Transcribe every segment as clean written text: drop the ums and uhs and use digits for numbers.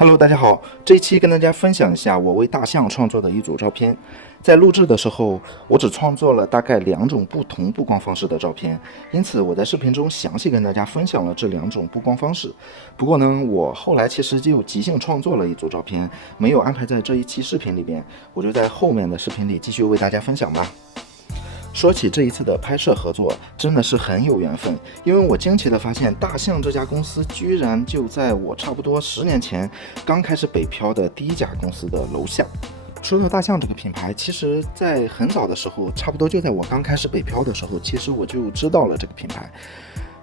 Hello，大家好，这一期跟大家分享一下我为大象创作的一组照片。在录制的时候，我只创作了大概2种不同布光方式的照片，因此我在视频中详细跟大家分享了这2种布光方式。不过呢，我后来其实就即兴创作了一组照片，没有安排在这一期视频里边，我就在后面的视频里继续为大家分享吧。说起这一次的拍摄合作，真的是很有缘分，因为我惊奇地发现，大象这家公司居然就在我差不多10年前刚开始北漂的第一家公司的楼下。说到大象这个品牌，其实在很早的时候，差不多就在我刚开始北漂的时候，其实我就知道了这个品牌。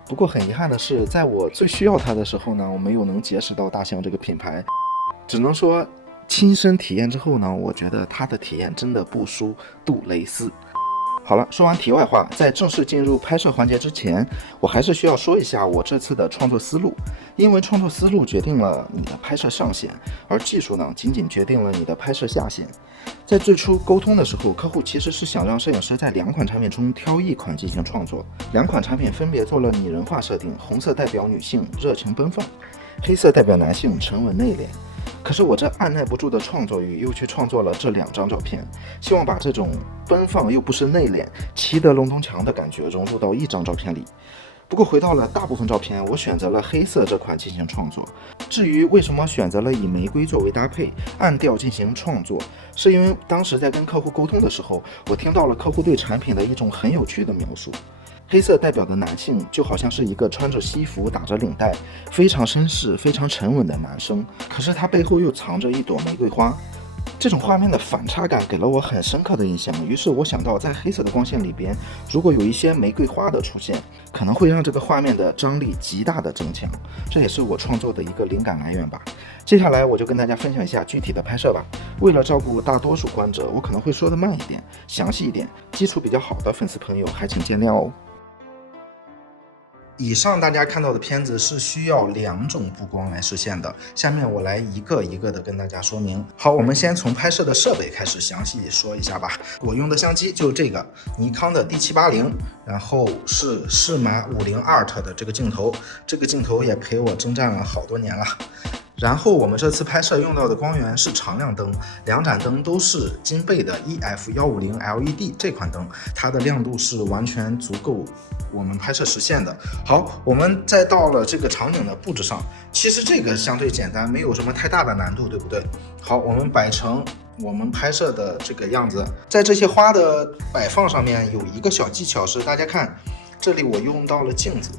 不过很遗憾的是，在我最需要它的时候呢，我没有能结识到大象这个品牌，只能说亲身体验之后呢，我觉得它的体验真的不输杜蕾斯。好了，说完题外话，在正式进入拍摄环节之前，我还是需要说一下我这次的创作思路，因为创作思路决定了你的拍摄上限，而技术呢，仅仅决定了你的拍摄下限。在最初沟通的时候，客户其实是想让摄影师在2款产品中挑1款进行创作，2款产品分别做了拟人化设定，红色代表女性热情奔放，黑色代表男性沉稳内敛。可是我这按耐不住的创作欲又去创作了这2张照片，希望把这种奔放又不失内敛、骑得龙东墙的感觉融入到1张照片里。不过回到了大部分照片，我选择了黑色这款进行创作。至于为什么选择了以玫瑰作为搭配，暗调进行创作，是因为当时在跟客户沟通的时候，我听到了客户对产品的一种很有趣的描述。黑色代表的男性就好像是一个穿着西服打着领带非常绅士非常沉稳的男生，可是他背后又藏着一朵玫瑰花。这种画面的反差感给了我很深刻的印象，于是我想到在黑色的光线里边，如果有一些玫瑰花的出现，可能会让这个画面的张力极大的增强，这也是我创作的一个灵感来源吧。接下来我就跟大家分享一下具体的拍摄吧。为了照顾大多数观者，我可能会说得慢一点详细一点，基础比较好的粉丝朋友还请见谅哦。以上大家看到的片子是需要2种布光来实现的，下面我来一个一个的跟大家说明。好，我们先从拍摄的设备开始详细说一下吧。我用的相机就是这个尼康的 D780， 然后是适马50 Art 的这个镜头，这个镜头也陪我征战了好多年了。然后我们这次拍摄用到的光源是常亮灯，2盏灯都是金贝的 EF150 LED 这款灯，它的亮度是完全足够我们拍摄实现的。好，我们再到了这个场景的布置上，其实这个相对简单，没有什么太大的难度，对不对？好，我们摆成我们拍摄的这个样子。在这些花的摆放上面有一个小技巧是，大家看这里我用到了镜子。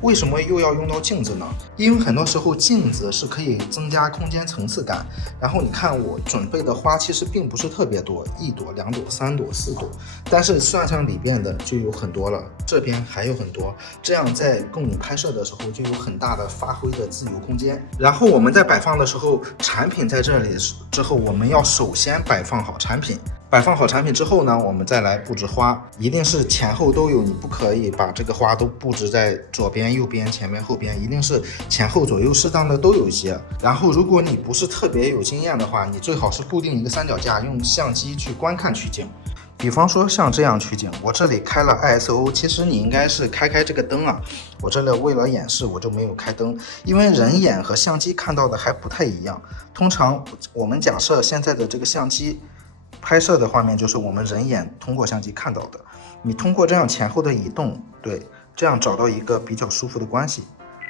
为什么又要用到镜子呢？因为很多时候镜子是可以增加空间层次感。然后你看我准备的花其实并不是特别多，1朵、2朵、3朵、4朵，但是算上里边的就有很多了，这边还有很多，这样在供你拍摄的时候就有很大的发挥的自由空间。然后我们在摆放的时候，产品在这里之后，我们要首先摆放好产品。摆放好产品之后呢，我们再来布置花，一定是前后都有，你不可以把这个花都布置在左边、右边、前面、后边，一定是前后左右适当的都有一些。然后如果你不是特别有经验的话，你最好是固定一个三脚架，用相机去观看取景。比方说像这样取景，我这里开了 ISO， 其实你应该是开这个灯啊，我这里为了演示我就没有开灯，因为人眼和相机看到的还不太一样。通常我们假设现在的这个相机拍摄的画面就是我们人眼通过相机看到的，你通过这样前后的移动，对，这样找到一个比较舒服的关系，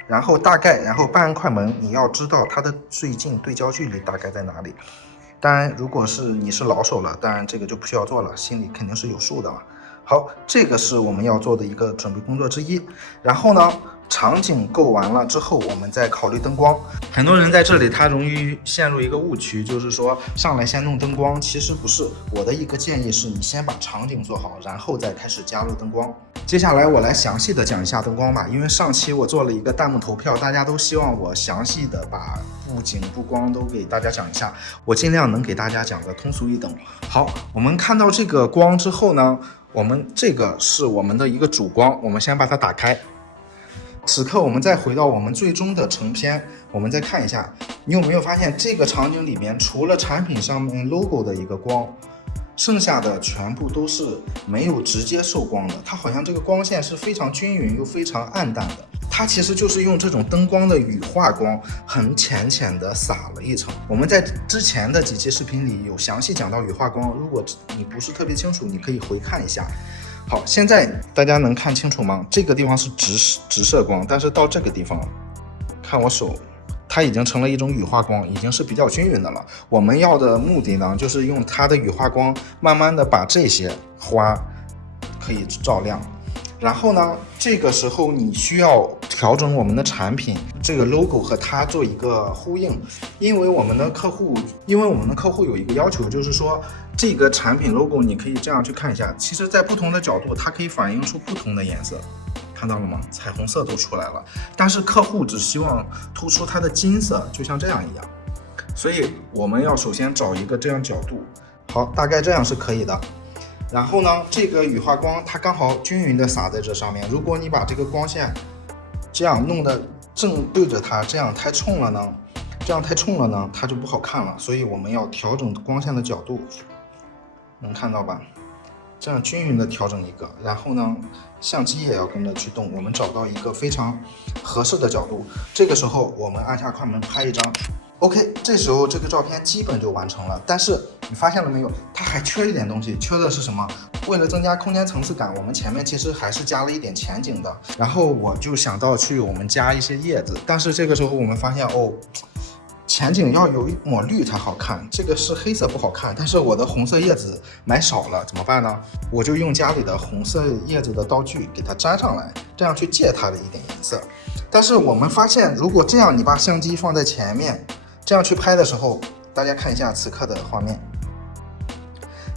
然后半按快门，你要知道它的最近对焦距离大概在哪里。当然如果是你是老手了，当然这个就不需要做了，心里肯定是有数的嘛。好，这个是我们要做的一个准备工作之一。然后呢，场景构完了之后，我们再考虑灯光。很多人在这里他容易陷入一个误区，就是说上来先弄灯光，其实不是。我的一个建议是，你先把场景做好，然后再开始加入灯光。接下来我来详细的讲一下灯光吧，因为上期我做了一个弹幕投票，大家都希望我详细的把布景布光都给大家讲一下，我尽量能给大家讲的通俗易懂。好，我们看到这个光之后呢，我们这个是我们的一个主光，我们先把它打开。此刻我们再回到我们最终的成片，我们再看一下，你有没有发现这个场景里面除了产品上面 logo 的一个光，剩下的全部都是没有直接受光的，它好像这个光线是非常均匀又非常暗淡的。它它其实就是用这种灯光的羽化光，很浅浅的撒了一层。我们在之前的几期视频里有详细讲到羽化光，如果你不是特别清楚，你可以回看一下。好，现在大家能看清楚吗？这个地方是直射光，但是到这个地方，看我手，它已经成了一种羽化光，已经是比较均匀的了。我们要的目的呢，就是用它的羽化光，慢慢的把这些花可以照亮。然后呢，这个时候你需要调整我们的产品这个 logo 和它做一个呼应，因为我们的客户有一个要求，就是说这个产品 logo 你可以这样去看一下，其实在不同的角度它可以反映出不同的颜色，看到了吗？彩虹色都出来了，但是客户只希望突出它的金色，就像这样一样，所以我们要首先找一个这样角度，好，大概这样是可以的。然后呢，这个羽化光它刚好均匀的洒在这上面。如果你把这个光线这样弄得正对着它，这样太冲了呢，它就不好看了。所以我们要调整光线的角度，能看到吧？这样均匀的调整一个，然后呢，相机也要跟着去动。我们找到一个非常合适的角度，这个时候我们按下快门拍一张。OK， 这时候这个照片基本就完成了，但是你发现了没有？它还缺一点东西，缺的是什么？为了增加空间层次感，我们前面其实还是加了一点前景的。然后我就想到去我们加一些叶子，但是这个时候我们发现哦，前景要有一抹绿才好看，这个是黑色不好看，但是我的红色叶子买少了，怎么办呢？我就用家里的红色叶子的刀具给它粘上来，这样去借它的一点颜色。但是我们发现，如果这样你把相机放在前面，这样去拍的时候，大家看一下此刻的画面，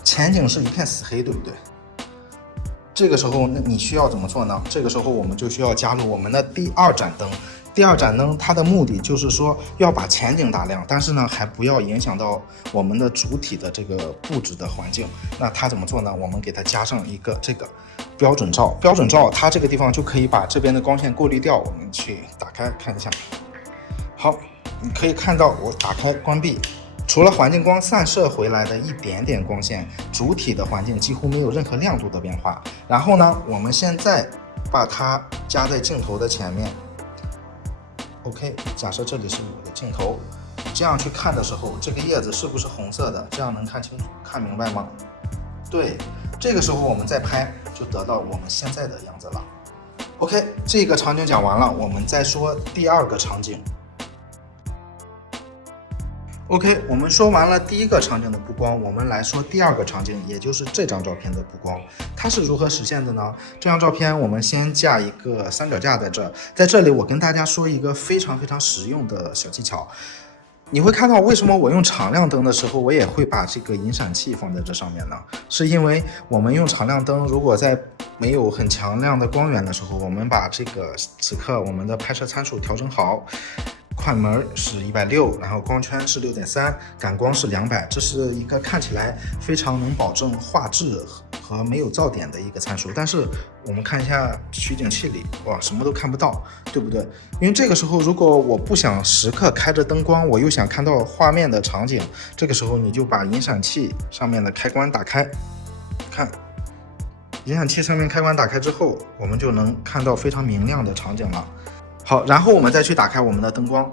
前景是一片死黑，对不对？这个时候你需要怎么做呢？这个时候我们就需要加入我们的第二盏灯。第二盏灯它的目的就是说要把前景打亮，但是呢还不要影响到我们的主体的这个布置的环境。那它怎么做呢？我们给它加上一个这个标准罩，标准罩它这个地方就可以把这边的光线过滤掉。我们去打开看一下。好，你可以看到我打开关闭，除了环境光散射回来的一点点光线，主体的环境几乎没有任何亮度的变化。然后呢，我们现在把它加在镜头的前面。OK， 假设这里是我的镜头，这样去看的时候，这个叶子是不是红色的？这样能看清楚、看明白吗？对，这个时候我们再拍，就得到我们现在的样子了。OK， 这个场景讲完了，我们再说第二个场景。OK， 我们说完了第一个场景的布光，我们来说第二个场景，也就是这张照片的布光，它是如何实现的呢？这张照片我们先架一个三脚架在这，在这里我跟大家说一个非常实用的小技巧。你会看到为什么我用常亮灯的时候，我也会把这个引闪器放在这上面呢？是因为我们用常亮灯，如果在没有很强亮的光源的时候，我们把这个此刻我们的拍摄参数调整好。快门是160，然后光圈是6.3，感光是200，这是一个看起来非常能保证画质和没有噪点的一个参数。但是我们看一下取景器里，哇，什么都看不到，对不对？因为这个时候如果我不想时刻开着灯光，我又想看到画面的场景，这个时候你就把引闪器上面的开关打开，看。引闪器上面开关打开之后，我们就能看到非常明亮的场景了。好，然后我们再去打开我们的灯光，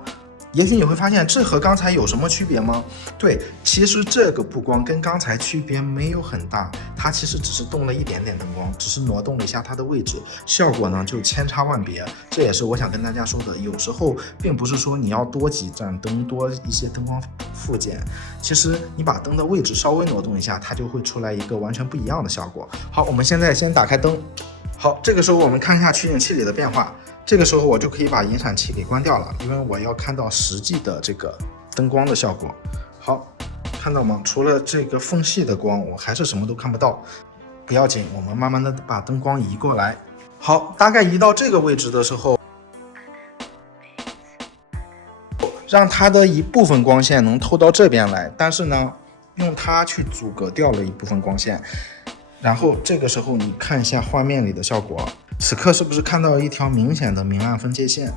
也许你会发现这和刚才有什么区别吗？对，其实这个布光跟刚才区别没有很大，它其实只是动了一点点灯光，只是挪动了一下它的位置，效果呢就千差万别。这也是我想跟大家说的，有时候并不是说你要多几盏灯，多一些灯光附件，其实你把灯的位置稍微挪动一下，它就会出来一个完全不一样的效果。好，我们现在先打开灯。好，这个时候我们看一下取景器里的变化。这个时候我就可以把引闪器给关掉了，因为我要看到实际的这个灯光的效果。好，看到吗？除了这个缝隙的光，我还是什么都看不到。不要紧，我们慢慢的把灯光移过来。好，大概移到这个位置的时候，让它的一部分光线能透到这边来，但是呢，用它去阻隔掉了一部分光线。然后这个时候你看一下画面里的效果，此刻是不是看到一条明显的明暗分界线？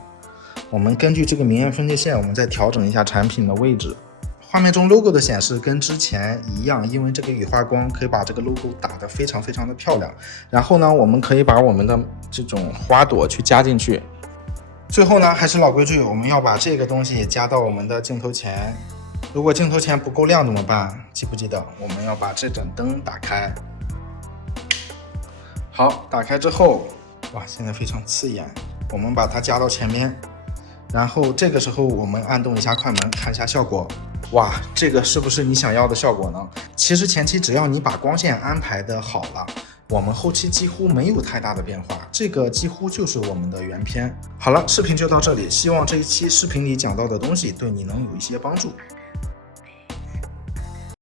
我们根据这个明暗分界线，我们再调整一下产品的位置。画面中 logo 的显示跟之前一样，因为这个羽化光可以把这个 logo 打得非常的漂亮。然后呢，我们可以把我们的这种花朵去加进去。最后呢，还是老规矩，我们要把这个东西加到我们的镜头前。如果镜头前不够亮怎么办？记不记得我们要把这盏灯打开？好，打开之后，哇，现在非常刺眼。我们把它加到前面，然后这个时候我们按动一下快门，看一下效果。哇，这个是不是你想要的效果呢？其实前期只要你把光线安排的好了，我们后期几乎没有太大的变化，这个几乎就是我们的原片。好了，视频就到这里，希望这一期视频里讲到的东西对你能有一些帮助。